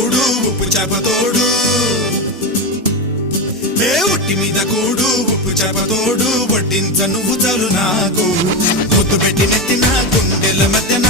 కూడు ఉప్పు చేప తోడు ఒట్టి మీద కూడు ఉప్పు చేప తోడు వడ్డించ నువ్వు చాలు నాకు ముద్దు పెట్టి నెత్తిన గుండెల మధ్యన